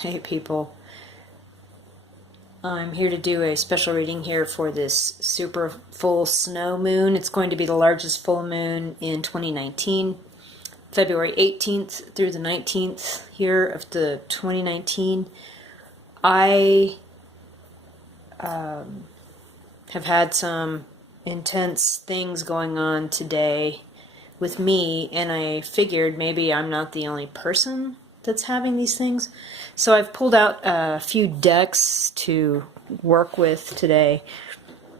Hey people, I'm here to do a special reading here for this super full snow moon. It's going to be the largest full moon in 2019, February 18th through the 19th here of the 2019. I have had some intense things going on today with me, and I figured maybe I'm not the only person that's having these things. So I've pulled out a few decks to work with today,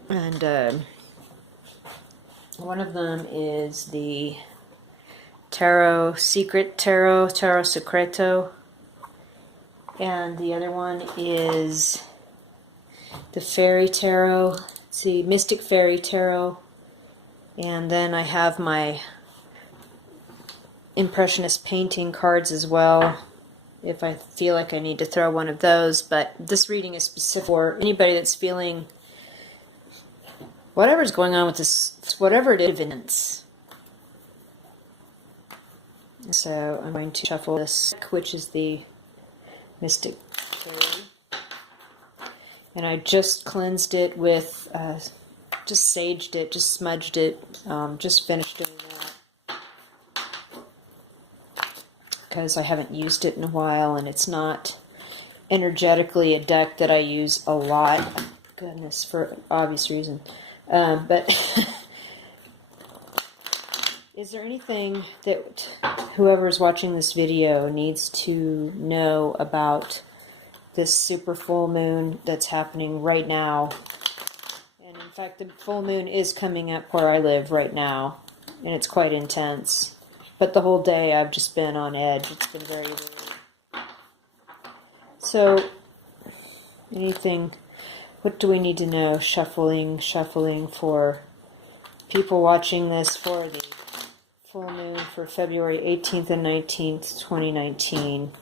and one of them is the Tarot Secret Tarot, Tarot Secreto, and the other one is the Fairy Tarot, let's see, Mystic Fairy Tarot, and then I have my Impressionist painting cards as well, if I feel like I need to throw one of those. But this reading is specific for anybody that's feeling whatever's going on with this, whatever it is. So I'm going to shuffle this, which is the Mystic Fairy, and I just cleansed it with, just saged it, just smudged it, just finished doing that because I haven't used it in a while, and it's not energetically a deck that I use a lot. Goodness, for obvious reason. But is there anything that whoever's watching this video needs to know about this super full moon that's happening right now? And in fact, the full moon is coming up where I live right now, and it's quite intense. But the whole day I've just been on edge. It's been very, very... So, anything, what do we need to know? Shuffling for people watching this for the full moon for February 18th and 19th, 2019.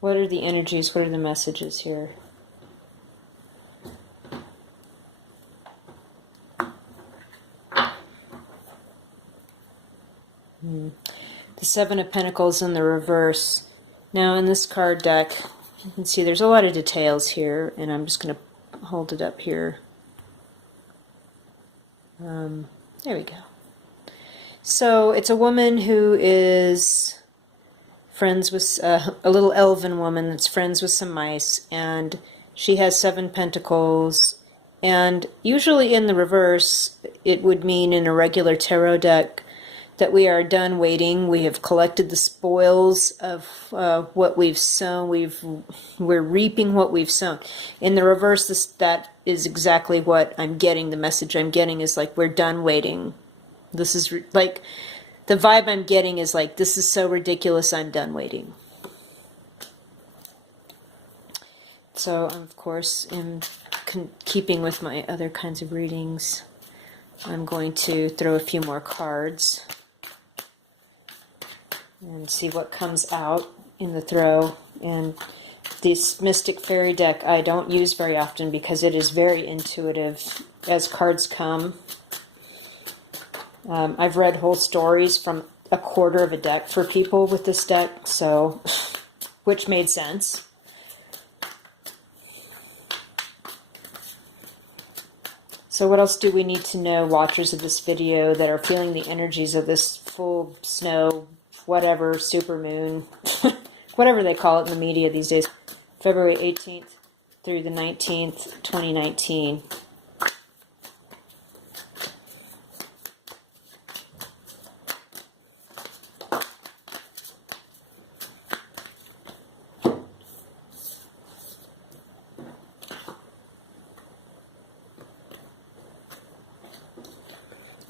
What are the energies? What are the messages here? The Seven of Pentacles in the reverse. Now in this card deck, you can see there's a lot of details here, and I'm just going to hold it up here. There we go. So it's a woman who is friends with a little elven woman that's friends with some mice, and she has 7 pentacles, and usually in the reverse it would mean in a regular tarot deck that we are done waiting. We have collected the spoils of what we've sown. We're reaping what we've sown. In the reverse, that is exactly what I'm getting. The message I'm getting is like, we're done waiting. This is like, the vibe I'm getting is like, this is so ridiculous, I'm done waiting. So, of course, in keeping with my other kinds of readings, I'm going to throw a few more cards and see what comes out in the throw. And this Mystic Fairy deck I don't use very often because it is very intuitive as cards come. I've read whole stories from a quarter of a deck for people with this deck, so, which made sense. So what else do we need to know, watchers of this video that are feeling the energies of this full snow, whatever, supermoon, whatever they call it in the media these days, February 18th through the 19th, 2019.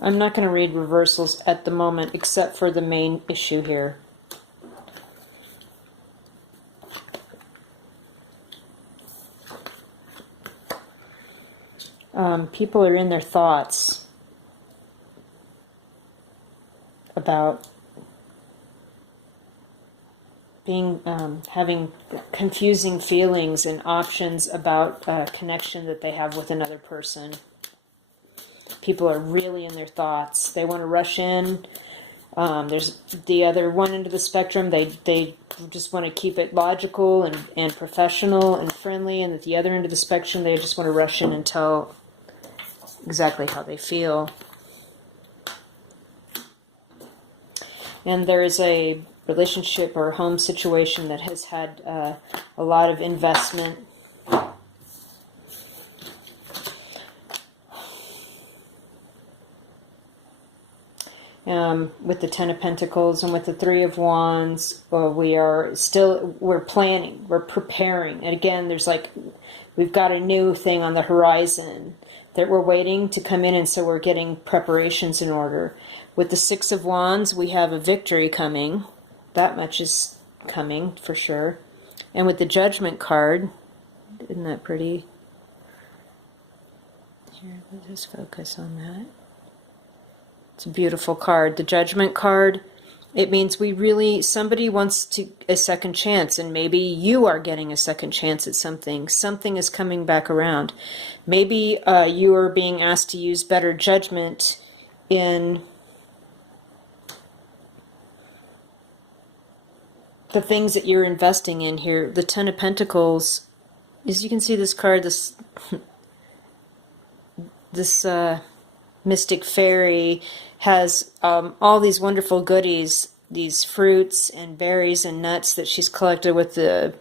I'm not going to read reversals at the moment, except for the main issue here. People are in their thoughts about being having confusing feelings and options about a connection that they have with another person. People are really in their thoughts. They want to rush in. There's the other one end of the spectrum. They just want to keep it logical and professional and friendly. And at the other end of the spectrum, they just want to rush in and tell exactly how they feel. And there is a relationship or home situation that has had a lot of investment. With the Ten of Pentacles and with the Three of Wands, we're planning, we're preparing. And again, we've got a new thing on the horizon that we're waiting to come in, and so we're getting preparations in order. With the Six of Wands, we have a victory coming. That much is coming for sure. And with the Judgment card, isn't that pretty? Here, let's just focus on that. It's a beautiful card. The Judgment card, it means somebody wants a second chance, and maybe you are getting a second chance at something. Something is coming back around. Maybe you are being asked to use better judgment in the things that you're investing in here. The Ten of Pentacles, as you can see this card, this mystic fairy has all these wonderful goodies, these fruits and berries and nuts that she's collected with the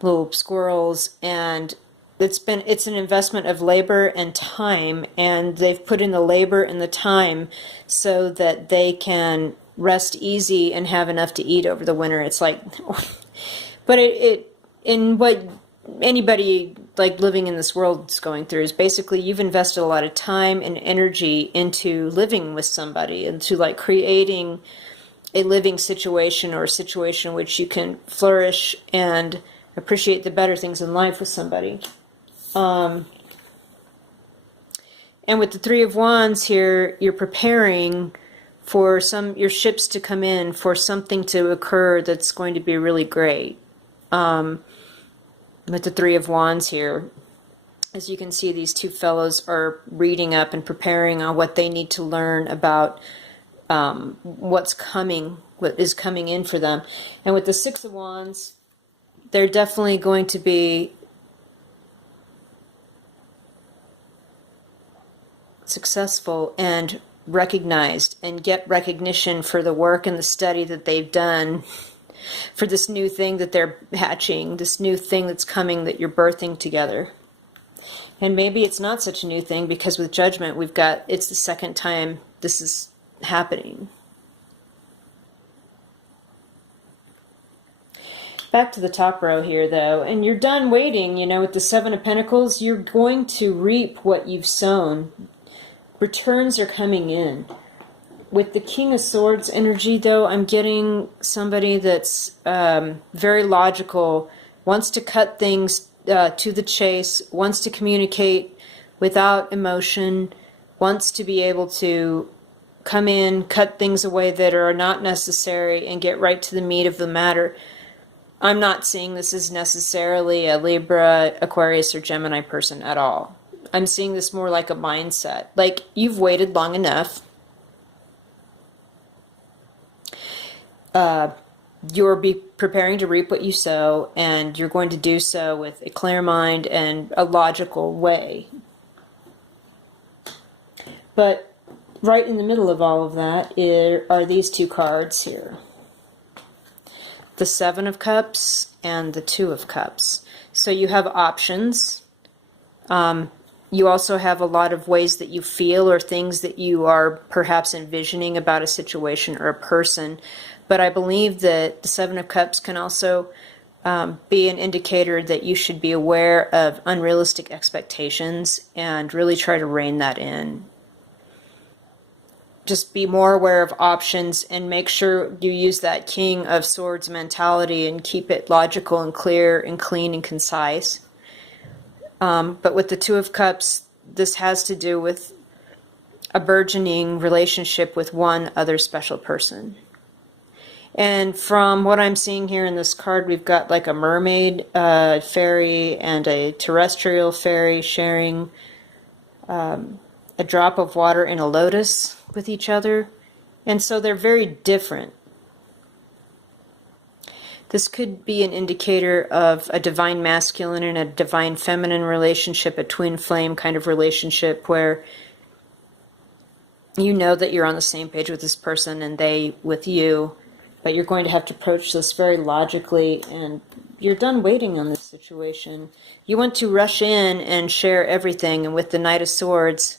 little squirrels, and it's an investment of labor and time, and they've put in the labor and the time so that they can rest easy and have enough to eat over the winter. It's like, but in what anybody like living in this world is going through is basically you've invested a lot of time and energy into living with somebody, into like creating a living situation or a situation in which you can flourish and appreciate the better things in life with somebody. And with the Three of Wands here, you're preparing for your ships to come in, for something to occur that's going to be really great. With the Three of Wands here, as you can see, these two fellows are reading up and preparing on what they need to learn about what is coming in for them. And with the Six of Wands, they're definitely going to be successful and recognized and get recognition for the work and the study that they've done for this new thing that they're hatching, this new thing that's coming that you're birthing together. And maybe it's not such a new thing, because with Judgment it's the second time this is happening. Back to the top row here though, and you're done waiting, with the Seven of Pentacles, you're going to reap what you've sown. Returns are coming in. With the King of Swords energy, though, I'm getting somebody that's very logical, wants to cut things to the chase, wants to communicate without emotion, wants to be able to come in, cut things away that are not necessary, and get right to the meat of the matter. I'm not seeing this as necessarily a Libra, Aquarius, or Gemini person at all. I'm seeing this more like a mindset. Like, you've waited long enough. You're preparing to reap what you sow, and you're going to do so with a clear mind and a logical way. But right in the middle of all of that are these two cards here. The Seven of Cups and the Two of Cups. So you have options. You also have a lot of ways that you feel or things that you are perhaps envisioning about a situation or a person. But I believe that the Seven of Cups can also be an indicator that you should be aware of unrealistic expectations and really try to rein that in. Just be more aware of options and make sure you use that King of Swords mentality and keep it logical and clear and clean and concise. But with the Two of Cups, this has to do with a burgeoning relationship with one other special person. And from what I'm seeing here in this card, we've got like a mermaid fairy and a terrestrial fairy sharing a drop of water in a lotus with each other. And so they're very different. This could be an indicator of a divine masculine and a divine feminine relationship, a twin flame kind of relationship where you know that you're on the same page with this person and they with you, but you're going to have to approach this very logically, and you're done waiting on this situation. You want to rush in and share everything, and with the Knight of Swords,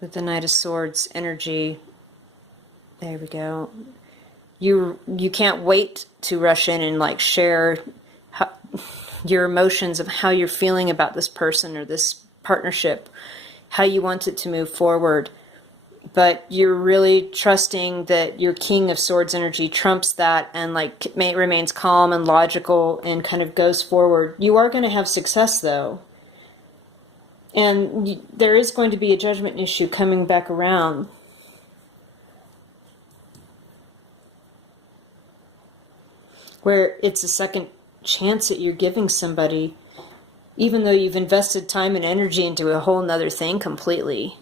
with the Knight of Swords energy, there we go. You can't wait to rush in and like share your emotions of how you're feeling about this person or this partnership, how you want it to move forward. But you're really trusting that your King of Swords energy trumps that and like remains calm and logical and kind of goes forward. You are going to have success though. And there is going to be a judgment issue coming back around. Where it's a second chance that you're giving somebody, even though you've invested time and energy into a whole nother thing completely.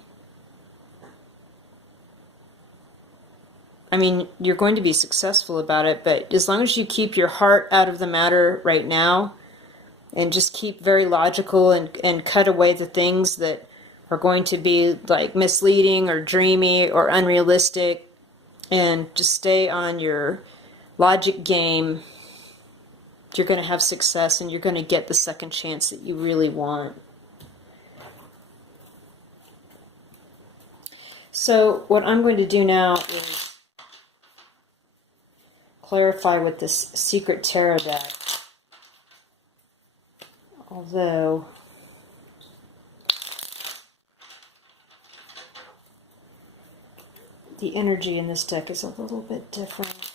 I mean, you're going to be successful about it, but as long as you keep your heart out of the matter right now, and just keep very logical and cut away the things that are going to be like misleading or dreamy or unrealistic, and just stay on your logic game, you're going to have success and you're going to get the second chance that you really want. So what I'm going to do now is clarify with this secret tarot deck. Although the energy in this deck is a little bit different.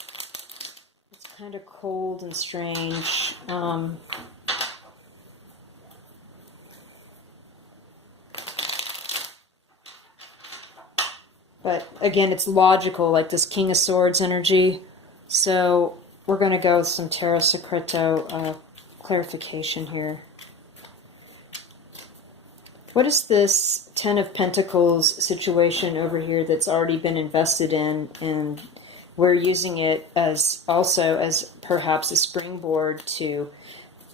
It's kind of cold and strange. But again, it's logical, like this King of Swords energy. So we're going to go with some Tarot Secreto clarification here. What is this Ten of Pentacles situation over here that's already been invested in, and we're using it as also as perhaps a springboard to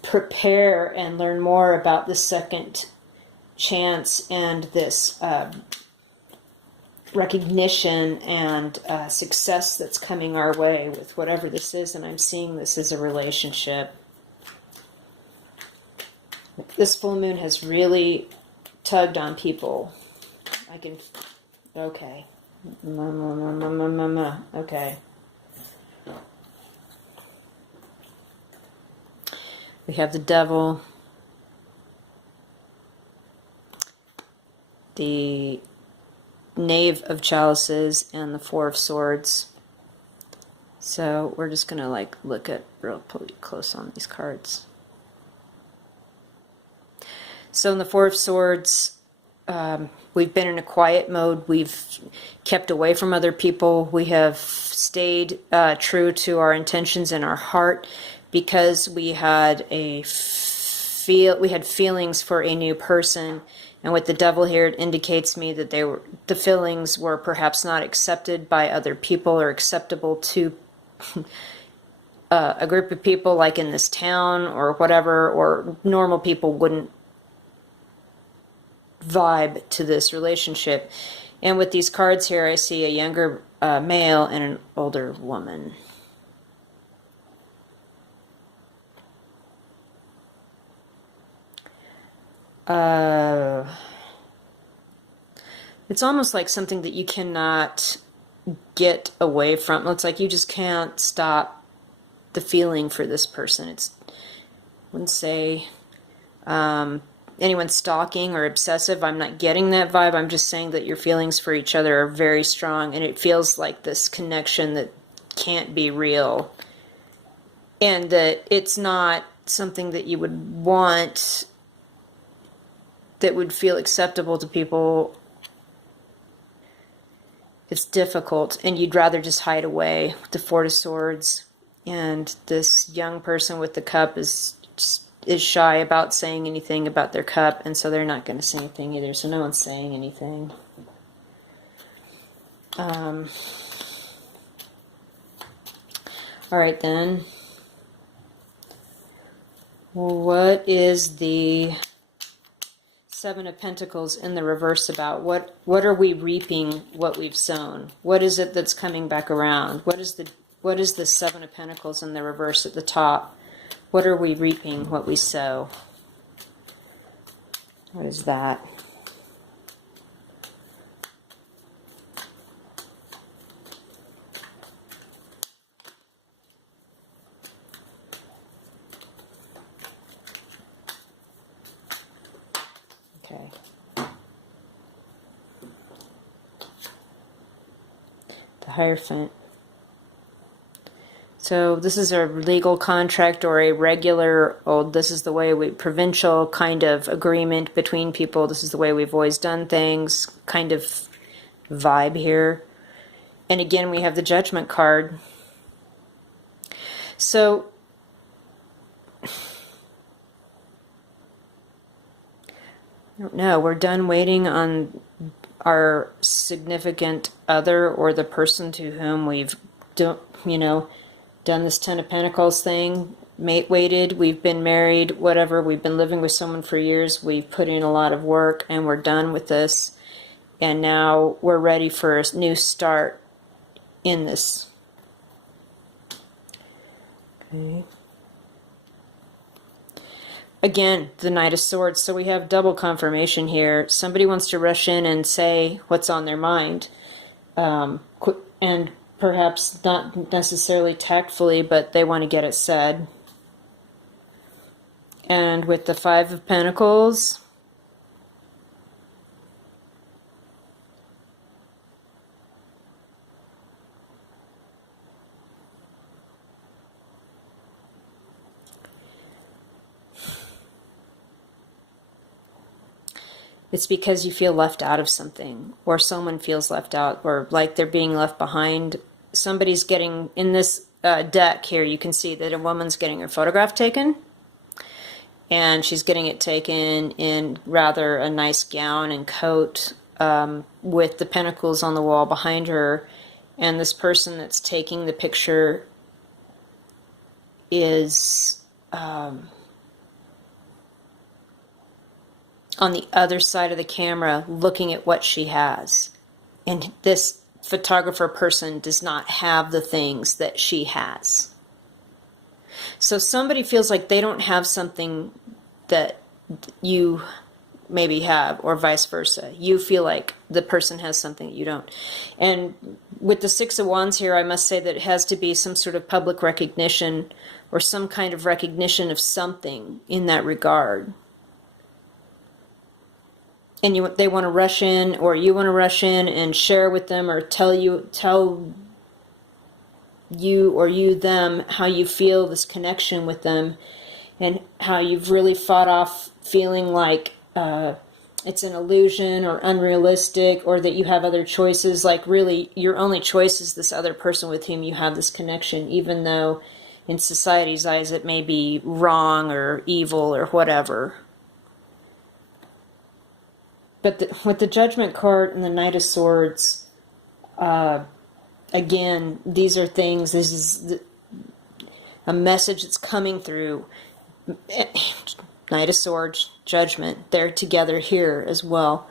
prepare and learn more about the second chance and this recognition and success that's coming our way with whatever this is, and I'm seeing this as a relationship. This full moon has really tugged on people. I can, okay. Okay. We have the Devil, the Knave of Chalices, and the Four of Swords. So we're just gonna like look at real close on these cards. So in the Four of Swords, we've been in a quiet mode. We've kept away from other people. We have stayed true to our intentions and our heart because we had feelings for a new person. And with the Devil here, it indicates me that the feelings were perhaps not accepted by other people or acceptable to a group of people like in this town or whatever, or normal people wouldn't vibe to this relationship. And with these cards here, I see a younger male and an older woman. It's almost like something that you cannot get away from. It's like you just can't stop the feeling for this person. I wouldn't say anyone stalking or obsessive. I'm not getting that vibe. I'm just saying that your feelings for each other are very strong, and it feels like this connection that can't be real, and that it's not something that you would want, that would feel acceptable to people. It's difficult, and you'd rather just hide away with the Four of Swords. And this young person with the cup is shy about saying anything about their cup, and so they're not going to say anything either. So no one's saying anything. All right then. What is the Seven of Pentacles in the reverse about? What are we reaping what we've sown? What is it that's coming back around? What is the Seven of Pentacles in the reverse at the top? What are we reaping what we sow? What is that? Okay. The Hierophant. So this is a legal contract or a regular, this is the way provincial kind of agreement between people. This is the way we've always done things kind of vibe here. And again, we have the Judgment card. So I don't know, we're done waiting on our significant other or the person to whom we've done this Ten of Pentacles thing, waited, we've been married, whatever, we've been living with someone for years, we've put in a lot of work, and we're done with this, and now we're ready for a new start in this. Okay. Again, the Knight of Swords, so we have double confirmation here. Somebody wants to rush in and say what's on their mind, and perhaps not necessarily tactfully, but they want to get it said. And with the Five of Pentacles, it's because you feel left out of something, or someone feels left out, or like they're being left behind. Somebody's getting, in this deck here, you can see that a woman's getting her photograph taken, and she's getting it taken in rather a nice gown and coat, with the pentacles on the wall behind her, and this person that's taking the picture is on the other side of the camera looking at what she has. And this photographer person does not have the things that she has. So somebody feels like they don't have something that you maybe have, or vice versa. You feel like the person has something that you don't. And with the Six of Wands here, I must say that it has to be some sort of public recognition, or some kind of recognition of something in that regard. And they want to rush in, or you want to rush in and share with them, or tell you or you them how you feel this connection with them, and how you've really fought off feeling like it's an illusion or unrealistic, or that you have other choices. Like really your only choice is this other person with whom you have this connection, even though in society's eyes it may be wrong or evil or whatever. But with the Judgment card and the Knight of Swords, again, these are things, this is a message that's coming through. Knight of Swords, Judgment, they're together here as well.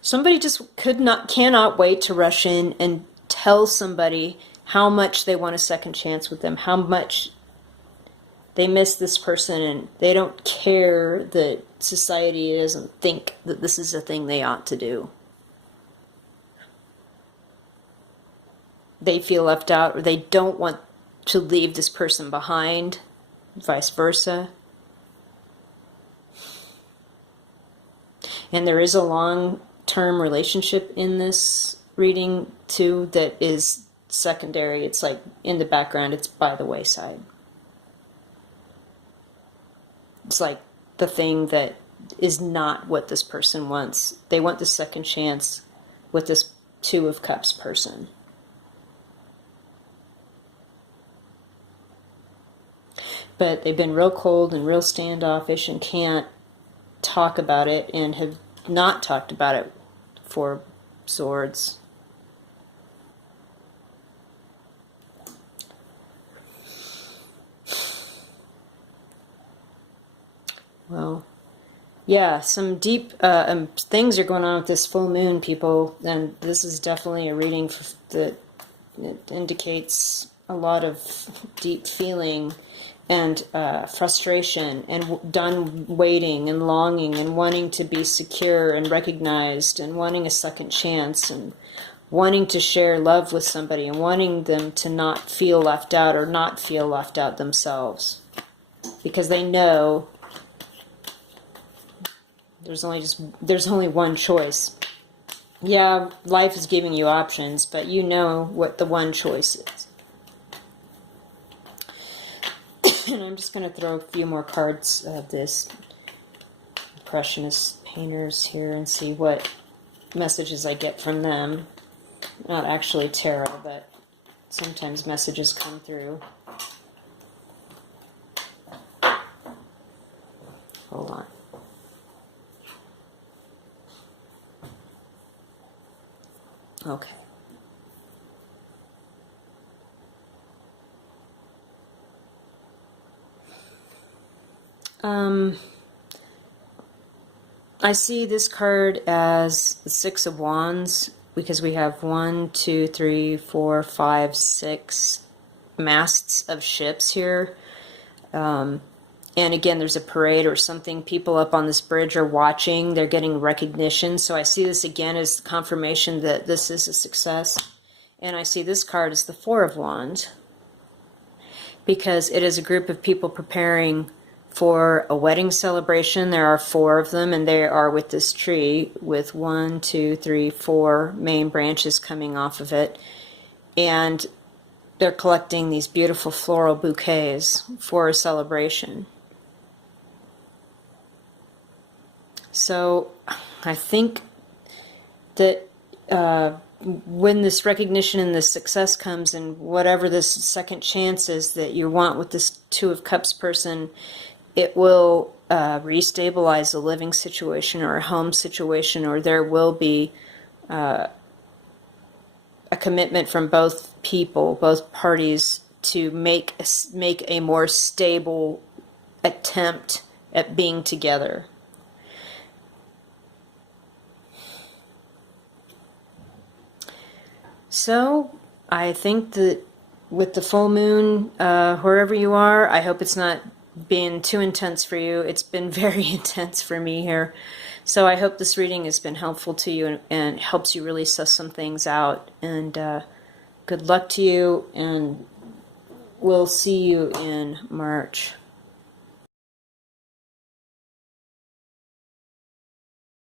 Somebody just cannot wait to rush in and tell somebody how much they want a second chance with them, how much they miss this person, and they don't care that society doesn't think that this is a thing they ought to do. They feel left out, or they don't want to leave this person behind, vice versa. And there is a long-term relationship in this reading too that is secondary. It's like in the background, it's by the wayside. It's like the thing that is not what this person wants. They want the second chance with this Two of Cups person. but they've been real cold and real standoffish and can't talk about it and have not talked about it. Four Swords. Well, yeah, some deep things are going on with this full moon, people, and this is definitely a reading that it indicates a lot of deep feeling and frustration and done waiting and longing and wanting to be secure and recognized and wanting a second chance and wanting to share love with somebody and wanting them to not feel left out or not feel left out themselves, because they know there's only one choice. Yeah, life is giving you options, but you know what the one choice is. And I'm just going to throw a few more cards of this Impressionist painters here and see what messages I get from them. Not actually tarot, but sometimes messages come through. Hold on. Okay. I see this card as the Six of Wands because we have 1, 2, 3, 4, 5, 6 masts of ships here. And again, there's a parade or something. People up on this bridge are watching. They're getting recognition. So I see this again as confirmation that this is a success. And I see this card as the Four of Wands because it is a group of people preparing for a wedding celebration. There are 4 of them, and they are with this tree with 1, 2, 3, 4 main branches coming off of it. And they're collecting these beautiful floral bouquets for a celebration. So I think that when this recognition and this success comes, and whatever this second chance is that you want with this Two of Cups person, it will restabilize a living situation or a home situation, or there will be a commitment from both people, both parties, to make a more stable attempt at being together. So I think that with the full moon, wherever you are, I hope it's not being too intense for you. It's been very intense for me here. So I hope this reading has been helpful to you and helps you really suss some things out. And good luck to you, and we'll see you in March.